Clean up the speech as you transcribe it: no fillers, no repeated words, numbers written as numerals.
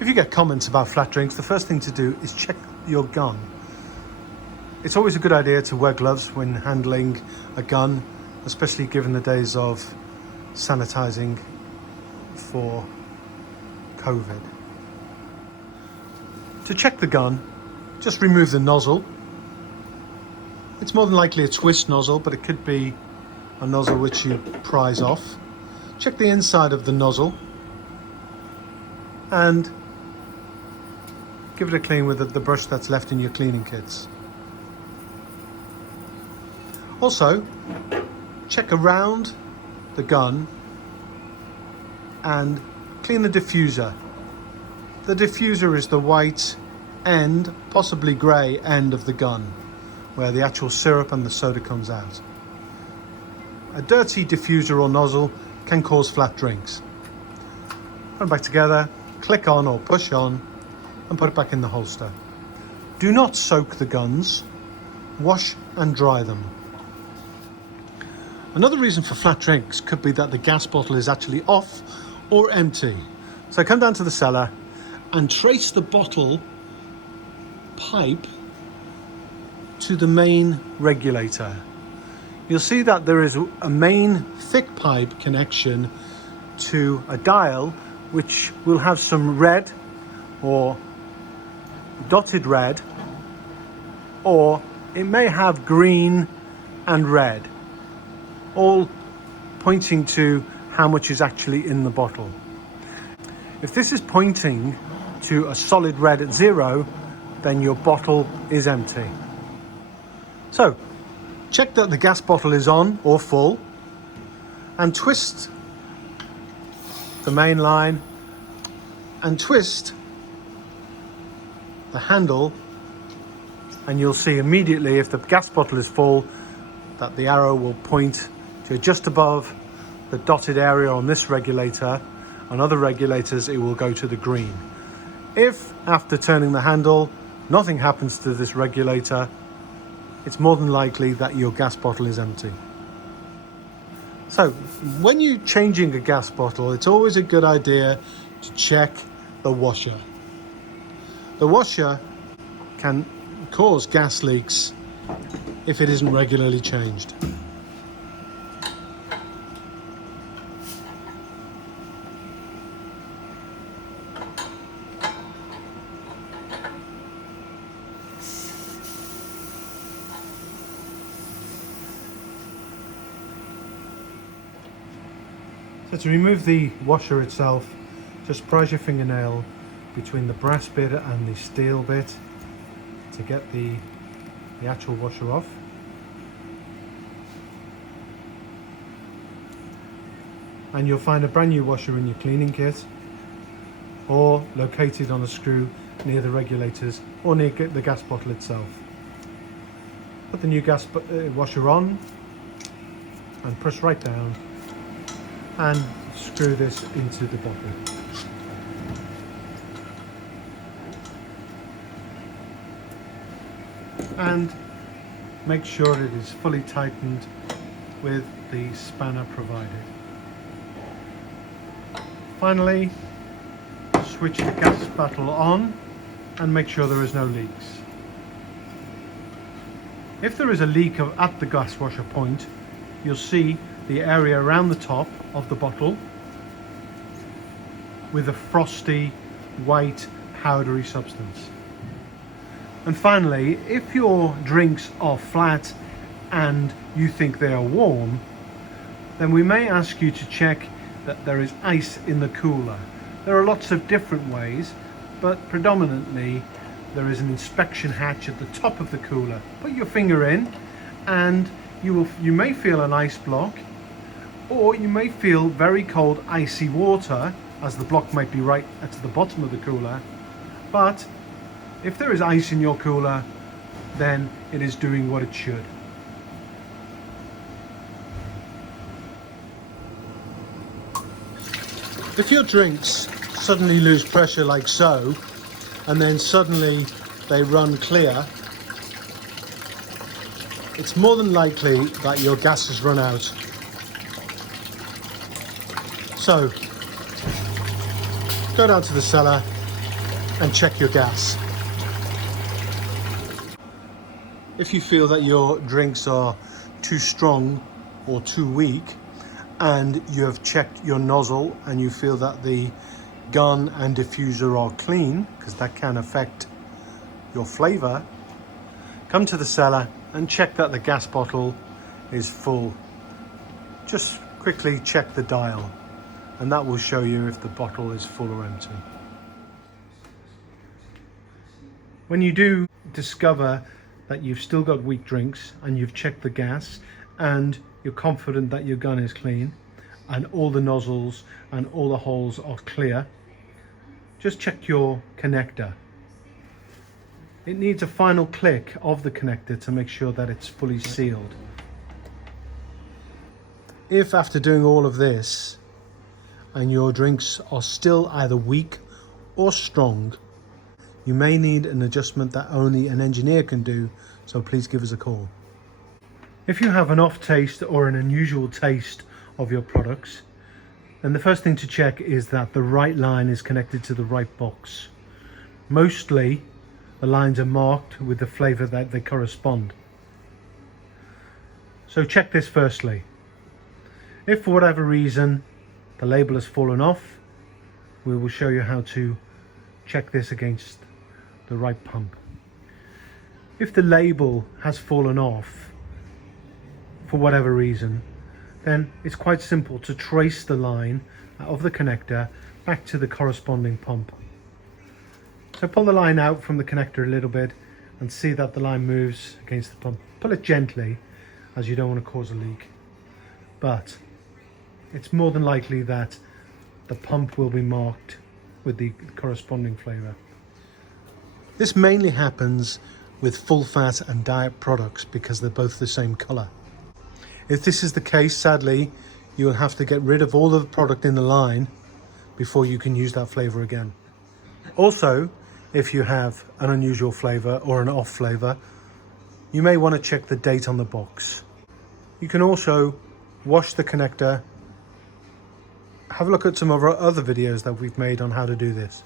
If you get comments about flat drinks, the first thing to do is check your gun. It's always a good idea to wear gloves when handling a gun, especially given the days of sanitizing for COVID. To check the gun, just remove the nozzle. It's more than likely a twist nozzle, but it could be a nozzle which you prise off. Check the inside of the nozzle and give it a clean with the brush that's left in your cleaning kits. Also, check around the gun and clean the diffuser. The diffuser is the white end, possibly grey end of the gun, where the actual syrup and the soda comes out. A dirty diffuser or nozzle can cause flat drinks. Put them back together, click on or push on, and put it back in the holster. Do not soak the guns, wash and dry them. Another reason for flat drinks could be that the gas bottle is actually off or empty. So come down to the cellar and trace the bottle pipe to the main regulator. You'll see that there is a main thick pipe connection to a dial which will have some red or dotted red, or it may have green and red, all pointing to how much is actually in the bottle. If this is pointing to a solid red at 0, then your bottle is empty. So check that the gas bottle is on or full and twist the main line and twist the handle, and you'll see immediately if the gas bottle is full that the arrow will point to just above the dotted area on this regulator. On other regulators it will go to the green. If after turning the handle nothing happens to this regulator, it's more than likely that your gas bottle is empty. So when you're changing a gas bottle, it's always a good idea to check the washer. The washer can cause gas leaks if it isn't regularly changed. So to remove the washer itself, just prise your fingernail between the brass bit and the steel bit to get the actual washer off. And you'll find a brand new washer in your cleaning kit, or located on a screw near the regulators or near the gas bottle itself. Put the new washer on and press right down and screw this into the bottle. And make sure it is fully tightened with the spanner provided. Finally, switch the gas bottle on and make sure there is no leaks. If there is a leak at the gas washer point, you'll see the area around the top of the bottle with a frosty white powdery substance. And finally, if your drinks are flat and you think they are warm, then we may ask you to check that there is ice in the cooler. There are lots of different ways, but predominantly there is an inspection hatch at the top of the cooler. Put your finger in and you may feel an ice block, or you may feel very cold icy water, as the block might be right at the bottom of the cooler. But if there is ice in your cooler, then it is doing what it should. If your drinks suddenly lose pressure like so, and then suddenly they run clear, it's more than likely that your gas has run out. So go down to the cellar and check your gas. If you feel that your drinks are too strong or too weak, and you have checked your nozzle and you feel that the gun and diffuser are clean, because that can affect your flavor, come to the cellar and check that the gas bottle is full. Just quickly check the dial, and that will show you if the bottle is full or empty. When you do discover that you've still got weak drinks and you've checked the gas and you're confident that your gun is clean and all the nozzles and all the holes are clear, just check your connector. It needs a final click of the connector to make sure that it's fully sealed. If after doing all of this and your drinks are still either weak or strong, you may need an adjustment that only an engineer can do, so please give us a call. If you have an off taste or an unusual taste of your products, then the first thing to check is that the right line is connected to the right box. Mostly the lines are marked with the flavor that they correspond. So check this firstly. If for whatever reason the label has fallen off, we will show you how to check this against the right pump. If the label has fallen off for whatever reason, then it's quite simple to trace the line of the connector back to the corresponding pump. So pull the line out from the connector a little bit and see that the line moves against the pump. Pull it gently, as you don't want to cause a leak, but it's more than likely that the pump will be marked with the corresponding flavor. This mainly happens with full fat and diet products because they're both the same color. If this is the case, sadly, you will have to get rid of all of the product in the line before you can use that flavor again. Also, if you have an unusual flavor or an off flavor, you may want to check the date on the box. You can also wash the connector. Have a look at some of our other videos that we've made on how to do this.